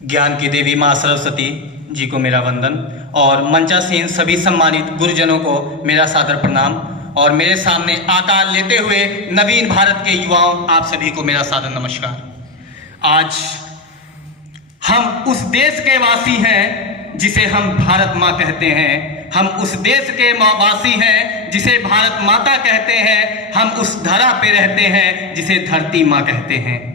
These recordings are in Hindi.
ज्ञान की देवी माँ सरस्वती जी को मेरा वंदन और मंचासीन सभी सम्मानित गुरुजनों को मेरा सादर प्रणाम और मेरे सामने आकार लेते हुए नवीन भारत के युवाओं आप सभी को मेरा सादर नमस्कार। आज हम उस देश के वासी हैं जिसे हम भारत माँ कहते हैं, हम उस देश के वासी हैं जिसे भारत माता कहते हैं, हम उस धरा पे रहते हैं जिसे धरती माँ कहते हैं।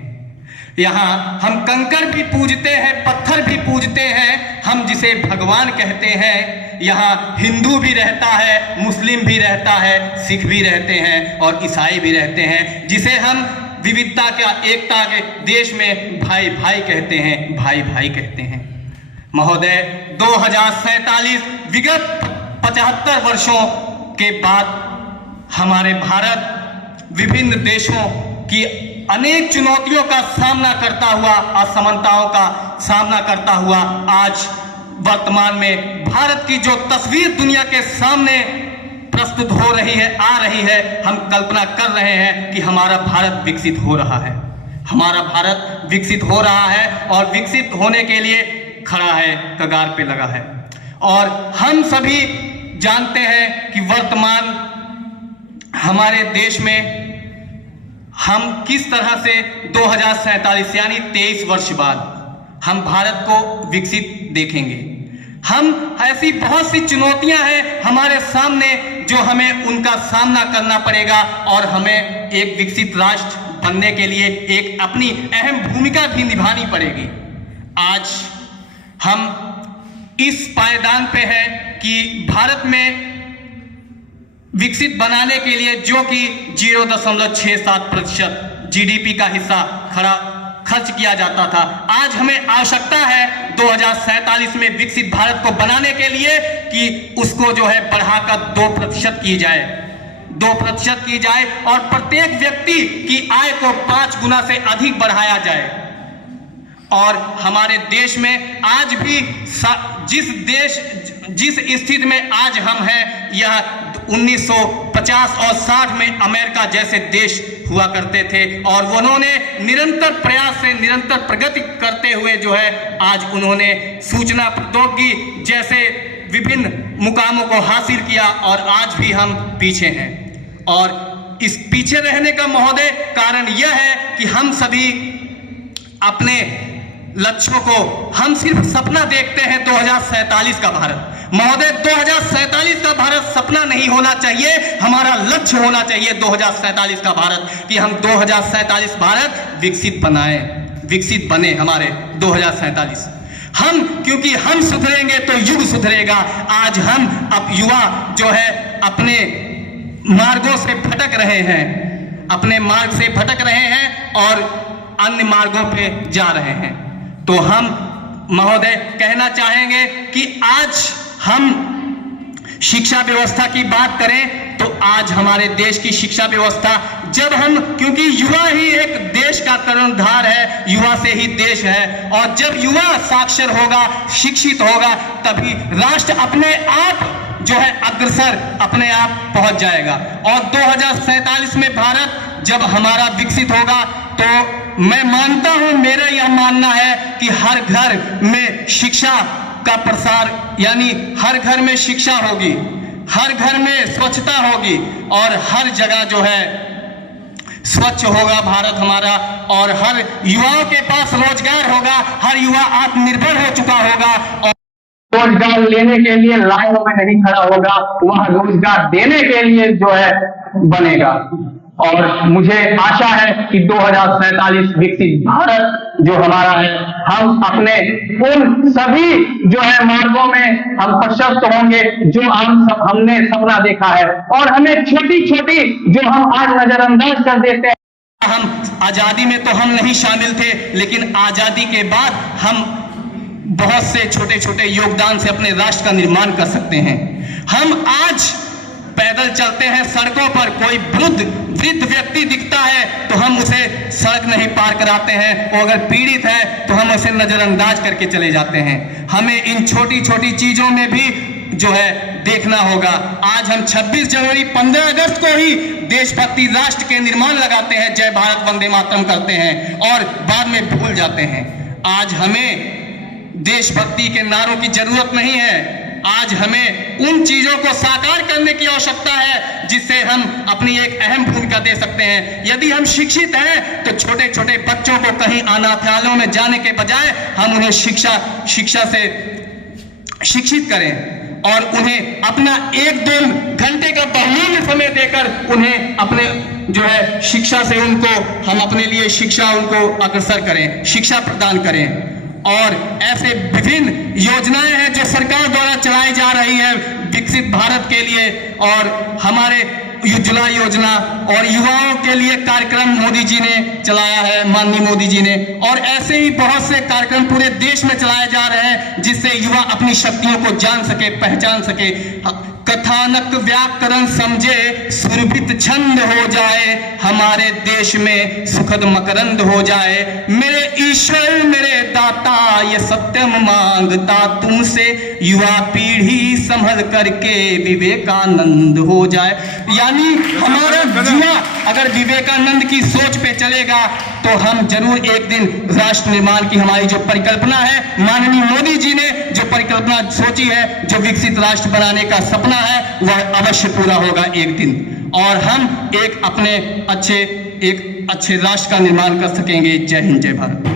यहाँ हम कंकड़ भी पूजते हैं, पत्थर भी पूजते हैं, हम जिसे भगवान कहते हैं। यहाँ हिंदू भी रहता है, मुस्लिम भी रहता है, सिख भी रहते हैं और ईसाई भी रहते हैं, जिसे हम विविधता का एकता के देश में भाई भाई कहते हैं, भाई भाई कहते हैं। महोदय, 2047 विगत 75 वर्षों के बाद हमारे भारत विभिन्न देशों की अनेक चुनौतियों का सामना करता हुआ, असमानताओं का सामना करता हुआ आज वर्तमान में भारत की जो तस्वीर दुनिया के सामने प्रस्तुत हो रही है, आ रही है, हम कल्पना कर रहे हैं कि हमारा भारत विकसित हो रहा है, हमारा भारत विकसित हो रहा है और विकसित होने के लिए खड़ा है, कगार पे लगा है। और हम सभी जानते हैं कि वर्तमान हमारे देश में हम किस तरह से 2047 यानी 23 वर्ष बाद हम भारत को विकसित देखेंगे। हम ऐसी बहुत सी चुनौतियां हैं हमारे सामने जो हमें उनका सामना करना पड़ेगा और हमें एक विकसित राष्ट्र बनने के लिए एक अपनी अहम भूमिका भी निभानी पड़ेगी। आज हम इस पायदान पे हैं कि भारत में विकसित बनाने के लिए जो कि 0.67% जीडीपी का हिस्सा खर्च किया जाता था, आज हमें आवश्यकता है 2047 में विकसित भारत को बनाने के लिए कि उसको जो है बढ़ाकर 2% की जाए, 2% की जाए और प्रत्येक व्यक्ति की आय को 5 गुना से अधिक बढ़ाया जाए। और हमारे देश में आज भी जिस स्थिति में आज हम हैं, यह 1950 और 60 में अमेरिका जैसे देश हुआ करते थे और उन्होंने निरंतर प्रयास से निरंतर प्रगति करते हुए जो है आज उन्होंने सूचना प्रौद्योगिकी जैसे विभिन्न मुकामों को हासिल किया और आज भी हम पीछे हैं। और इस पीछे रहने का महोदय कारण यह है कि हम सभी अपने लक्ष्यों को हम सिर्फ सपना देखते हैं 2047 का भारत। महोदय, 2047 का भारत सपना नहीं होना चाहिए, हमारा लक्ष्य होना चाहिए 2047 का भारत, कि हम 2047 भारत विकसित बनाएं, विकसित बने हमारे 2047। हम क्योंकि हम सुधरेंगे तो युग सुधरेगा। आज हम अब युवा जो है अपने मार्गों से भटक रहे हैं, अपने मार्ग से भटक रहे हैं और अन्य मार्गों पे जा रहे हैं। तो हम महोदय कहना चाहेंगे कि आज हम शिक्षा व्यवस्था की बात करें तो आज हमारे देश की शिक्षा व्यवस्था, जब हम, क्योंकि युवा ही एक देश का कर्णधार है, युवा से ही देश है, और जब युवा साक्षर होगा, शिक्षित होगा, तभी राष्ट्र अपने आप जो है अग्रसर अपने आप पहुंच जाएगा। और 2047 में भारत जब हमारा विकसित होगा तो मैं मानता हूं, मेरा यह मानना है कि हर घर में शिक्षा का प्रसार, यानी हर घर में शिक्षा होगी, हर घर में स्वच्छता होगी और हर जगह जो है स्वच्छ होगा भारत हमारा, और हर युवाओं के पास रोजगार होगा, हर युवा आत्मनिर्भर हो चुका होगा और रोजगार लेने के लिए लाइनों में नहीं खड़ा होगा, वह रोजगार देने के लिए जो है बनेगा। और मुझे आशा है कि 2047 विकसित भारत जो हमारा है, हम अपने उन सभी जो है मार्गों में हम प्रशस्त होंगे जो हमने सपना देखा है, और हमें छोटी छोटी जो हम आज नजरअंदाज कर देते हैं। हम आजादी में तो हम नहीं शामिल थे, लेकिन आजादी के बाद हम बहुत से छोटे छोटे योगदान से अपने राष्ट्र का निर्माण कर सकते हैं। हम आज पैदल चलते हैं सड़कों पर, कोई वृद्ध व्यक्ति दिखता है तो हम उसे सड़क नहीं पार कराते हैं, वो अगर पीड़ित है तो हम उसे नजरअंदाज करके चले जाते हैं। हमें इन छोटी छोटी चीजों में भी जो है देखना होगा। आज हम 26 जनवरी 15 अगस्त को ही देशभक्ति राष्ट्र के निर्माण लगाते हैं, जय भारत वंदे मातरम करते हैं और बाद में भूल जाते हैं। आज हमें देशभक्ति के नारों की जरूरत नहीं है। आज हमें उन चीजों को साकार करने की आवश्यकता है जिससे हम अपनी एक अहम भूमिका दे सकते हैं। यदि हम शिक्षित हैं तो छोटे छोटे बच्चों को कहीं अनाथालयों में जाने के बजाय हम उन्हें शिक्षा से शिक्षित करें और उन्हें अपना 1-2 घंटे का बहुमूल्य समय देकर उन्हें अपने जो है शिक्षा से उनको हम अपने लिए शिक्षा उनको अग्रसर करें, शिक्षा प्रदान करें। और ऐसे विभिन्न योजनाएं हैं जो सरकार द्वारा चलाई जा रही है विकसित भारत के लिए, और हमारे उज्ज्वला योजना और युवाओं के लिए कार्यक्रम मोदी जी ने चलाया है, माननीय मोदी जी ने। और ऐसे ही बहुत से कार्यक्रम पूरे देश में चलाए जा रहे हैं जिससे युवा अपनी शक्तियों को जान सके, पहचान सके। कथानक व्याकरण समझे, सुरभित छंद हो जाए, हमारे देश में सुखद मकरंद हो जाए। मेरे ईश्वर मेरे दाता ये सत्यम मांगता तुमसे, युवा पीढ़ी संभल करके विवेकानंद हो जाए। यानी हमारा युवा अगर विवेकानंद की सोच पे चलेगा तो हम जरूर एक दिन राष्ट्र निर्माण की हमारी जो परिकल्पना है, माननीय मोदी जी ने जो परिकल्पना सोची है, जो विकसित राष्ट्र बनाने का सपना है, वह अवश्य पूरा होगा एक दिन, और हम एक अच्छे राष्ट्र का निर्माण कर सकेंगे। जय हिंद, जय भारत।